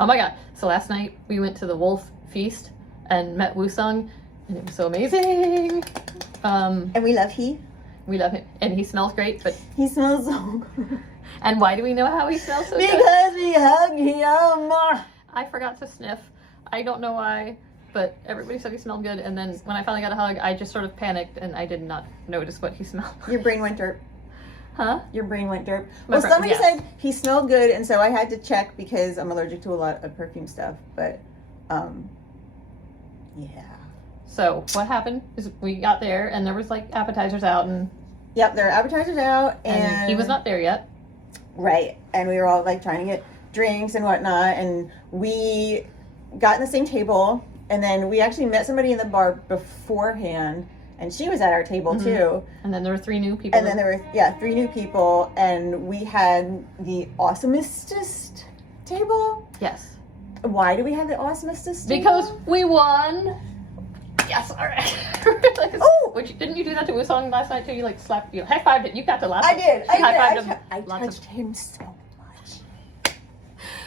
Oh my god. So last night we went to the Wolf Feast and met Woosung, and it was so amazing. And we love he. We love him. And he smells great, but... He smells so good. And why do we know how he smells so good? Because we hug him. I forgot to sniff. I don't know why, but everybody said he smelled good, and then when I finally got a hug, I just sort of panicked, and I did not notice what he smelled like. Your brain went derp. Huh? Your brain went derp. Well, somebody said he smelled good, and so I had to check because I'm allergic to a lot of perfume stuff. But, yeah. So what happened is we got there, and there was like appetizers out, and yep, there are appetizers out, and he was not there yet. Right, and we were all like trying to get drinks and whatnot, and we got in the same table, and then we actually met somebody in the bar beforehand. And she was at our table too. And then there were 3 new people. And then there were, 3 new people. And we had the awesomestest table. Yes. Why do we have the awesomestest table? Because we won. Yes, all right. Oh! Didn't you do that to Woosung last night too? You like slapped, you high-fived it. You got the last I did. I touched him so much.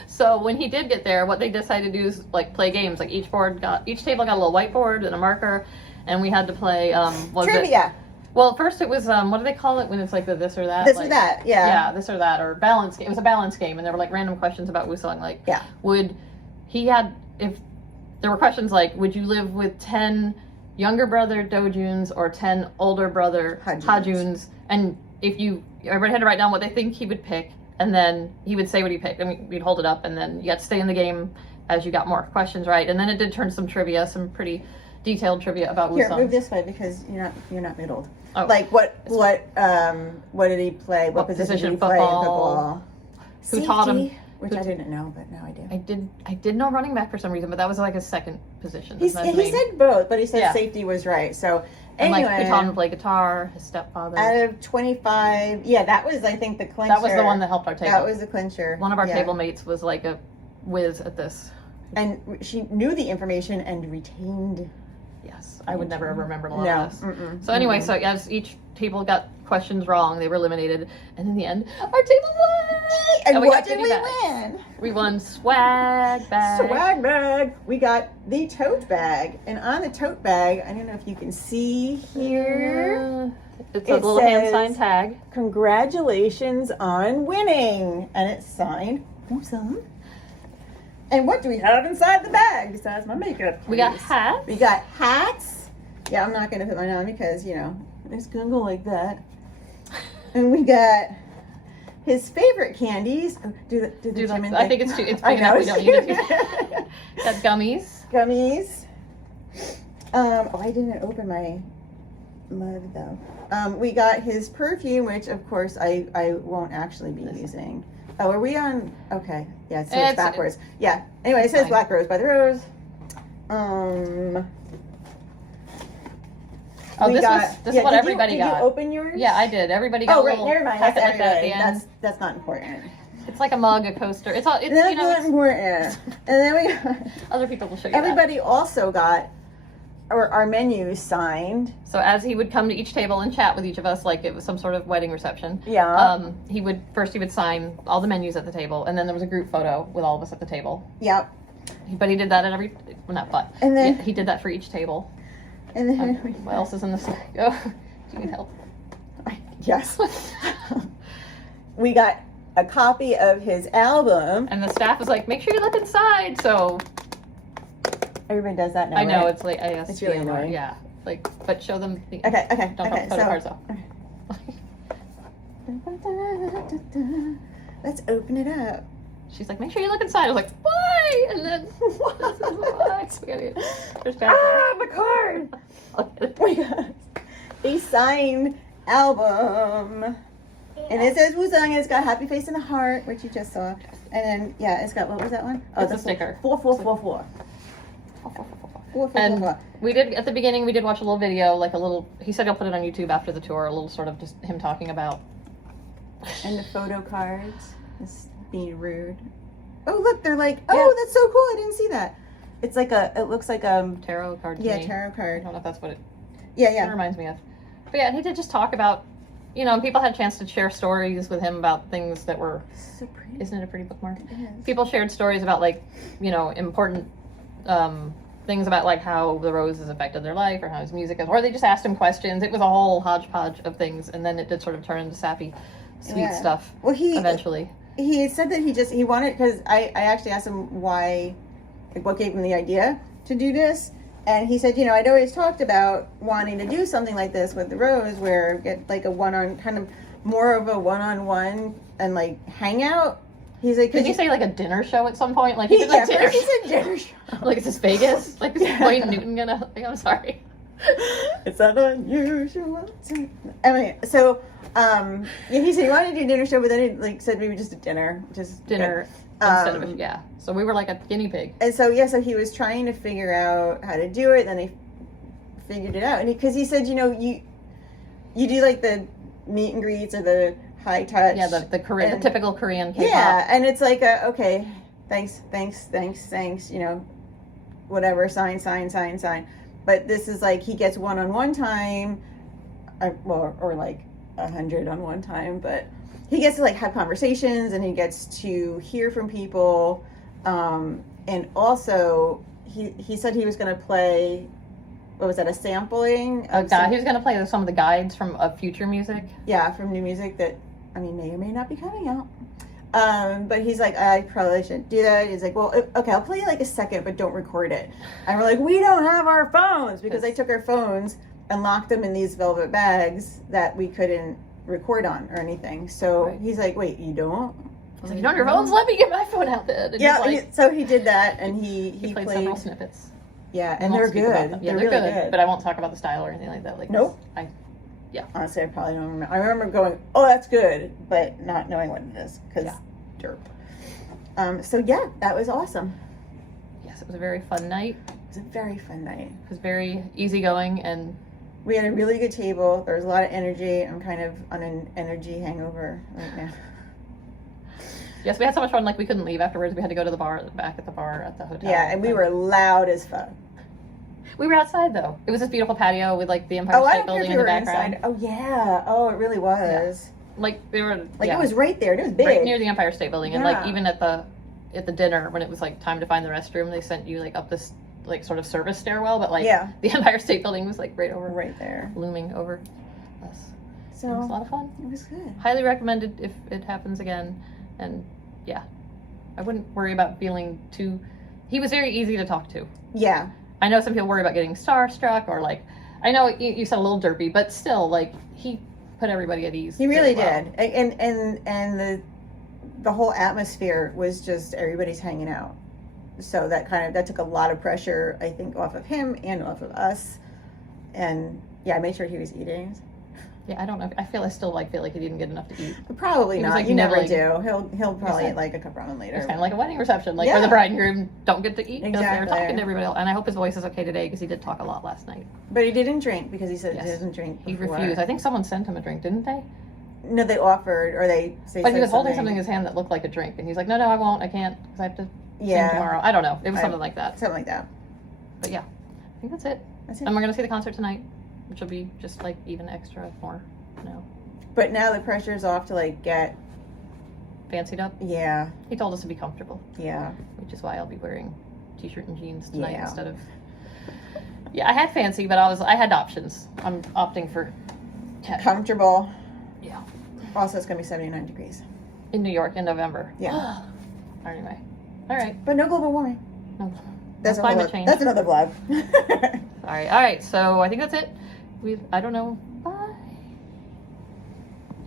So when he did get there, what they decided to do is like play games. Like each table got a little whiteboard and a marker. And we had to play, trivia. Well, first it was, what do they call it when it's like the this or that? This or that, yeah. Yeah, this or that, or balance game. It was a balance game, and there were like random questions about Woosung. Like, if there were questions like, would you live with 10 younger brother Dojuns or 10 older brother Hajuns? And everybody had to write down what they think he would pick, and then he would say what he picked, and we'd hold it up, and then you got to stay in the game as you got more questions right. And then it did turn to some trivia, some pretty detailed trivia about Woosung. Here, move this way because you're not middled. Oh. Like what did he play? What position did he play in football? Who taught him? Which I didn't know, but now I do. I did know running back for some reason, but that was like a second position. He said both, but he said safety was right. So anyway, and like who taught him to play guitar? His stepfather. Out of 25, that was I think the clincher. That was the one that helped our table. That was the clincher. One of our table mates was like a whiz at this, and she knew the information and retained. Yes, I would never ever remember a lot of this. So anyway, so as each table got questions wrong, they were eliminated, and in the end, our table won. And what did we win? We won swag bag. Swag bag. We got the tote bag, and on the tote bag, I don't know if you can see here. It's a little hand signed tag. Congratulations on winning, and it's signed Woosung. And what do we have inside the bag besides my makeup? We got hats. We got hats. Yeah, I'm not going to put mine on because, it's going to go like that. And we got his favorite candies. Oh, I think it's big enough. We don't need it. Got gummies. Gummies. I didn't open my mug though. We got his perfume, which of course I won't actually be using. Oh, are we on? Okay. Yeah, so it's backwards. Yeah. Anyway, it says Black Rose by the Rose. This is what everybody got. Did you open yours? Yeah, I did. Everybody got a little never mind. packet That's like that at the end. That's not important. It's like a mug, a coaster. It's not important. And then we got, other people will show you everybody also got our menus signed. So as he would come to each table and chat with each of us like it was some sort of wedding reception. Yeah. He would sign all the menus at the table, and then there was a group photo with all of us at the table. Yep. But he did that at every, well, not but. And then he did that for each table. And then what else is in this? Oh, do you need help? Yes. We got a copy of his album. And the staff was like, make sure you look inside. So everybody does that now. I know, right? it's like it's really annoying. Yeah. Like, but show them the Okay. Photo cards off. Let's open it up. She's like, make sure you look inside. I was like, why? And then what? There's the card. We got a signed album. And it says Woosung, and it's got a happy face and a heart, which you just saw. And then, it's got, what was that one? Oh, it's a sticker. 4. And we did, at the beginning, we did watch a little video, he said he'll put it on YouTube after the tour, a little sort of just him talking about. And the photo cards. It's being rude. Oh, look, they're like, that's so cool. I didn't see that. It's like it looks like a tarot card. Yeah, tarot card. I don't know if that's what it Yeah. reminds me of. But yeah, he did just talk about you know, and people had a chance to share stories with him about things that were, So pretty. isn't it a pretty bookmark? It is. People shared stories about, like, you know, important things about, like, how the rose has affected their life or how his music is, or they just asked him questions. It was a whole hodgepodge of things, and then it did sort of turn into sappy, sweet stuff Well, eventually. He said that he wanted, because I actually asked him why, like, what gave him the idea to do this. And he said, you know, I'd always talked about wanting to do something like this with the rose, where get like a kind of more of a one-on-one and like hangout. He's like, did he say like a dinner show at some point? Like he did like dinner. He said dinner show. Like is this Vegas? Like is Wayne Newton gonna? Like, I'm sorry. It's not unusual. I mean, so yeah, he said he wanted to do a dinner show, but then he like said maybe just a dinner, dinner instead of a, So we were like a guinea pig. And so so he was trying to figure out how to do it. Then he figured it out, and because he said, you know, you do like the meet and greets or the high touch. Yeah, the Korean, the typical Korean K-pop. Yeah, and it's like okay, thanks, you know, whatever, sign. But this is like he gets one-on-one time, or like 100 on one time, but he gets to like have conversations and he gets to hear from people, and also he said he was going to play, what was that, a sampling? He was going to play some of the guides from future music. Yeah, from new music that, I mean, may or may not be coming out. But he's like, I probably shouldn't do that. He's like, well, okay, I'll play like a second, but don't record it. And we're like, we don't have our phones, because they took our phones and locked them in these velvet bags that we couldn't record on or anything. So He's like, wait, you don't? I was like, you don't have your phones? Let me get my phone out then. And yeah, so he did that, and he played several snippets. Yeah, and they're good. Yeah, they're really good. But I won't talk about the style or anything like that. Like, nope. Yeah. Honestly, I probably don't remember. I remember going, oh, that's good, but not knowing what it is, because derp. So yeah, that was awesome. Yes, it was a very fun night. It was a very fun night. It was very easygoing, and we had a really good table. There was a lot of energy. I'm kind of on an energy hangover right now. Yes, we had so much fun, like we couldn't leave afterwards. We had to go to the bar, back at the bar at the hotel. Yeah, and we were loud as fuck. We were outside though. It was this beautiful patio with like the Empire State Building in the background. Inside. Oh yeah. Oh, it really was. Yeah. Like they were like it was right there. It was big. Right near the Empire State Building, and like even at the dinner when it was like time to find the restroom, they sent you like up this like sort of service stairwell, but like the Empire State Building was like right there, looming over us. So it was a lot of fun. It was good. Highly recommended if it happens again, and yeah, I wouldn't worry about feeling too. He was very easy to talk to. Yeah. I know some people worry about getting starstruck, or like, I know you said a little derpy, but still, like, he put everybody at ease. He really did. And the whole atmosphere was just everybody's hanging out. So that took a lot of pressure, I think, off of him and off of us. And yeah, I made sure he was eating. Yeah, I don't know. I still feel like he didn't get enough to eat. Probably not. Like, you never do. He'll probably eat like a cup of ramen later. It's kind of like a wedding reception, like where the bride and groom don't get to eat because they're talking to everybody else. And I hope his voice is okay today because he did talk a lot last night. But he didn't drink because he said he doesn't drink before. He refused. I think someone sent him a drink, didn't they? No, they offered, or they. But he was holding something in his hand that looked like a drink, and he's like, "No, I won't. I can't because I have to sing tomorrow." I don't know. It was something like that. Something like that. But yeah, I think that's it. And we're gonna see the concert tonight, which will be just like even extra more. No. But now the pressure's off to like get fancied up. Yeah. He told us to be comfortable. Yeah. Which is why I'll be wearing t-shirt and jeans tonight instead of. Yeah, I had fancy, but I had options. I'm opting for comfortable. Yeah. Also, it's gonna be 79 degrees in New York in November. Yeah. Anyway, all right. But no global warming. No. That's climate change. That's another vlog. All right. So I think that's it. I don't know. Bye.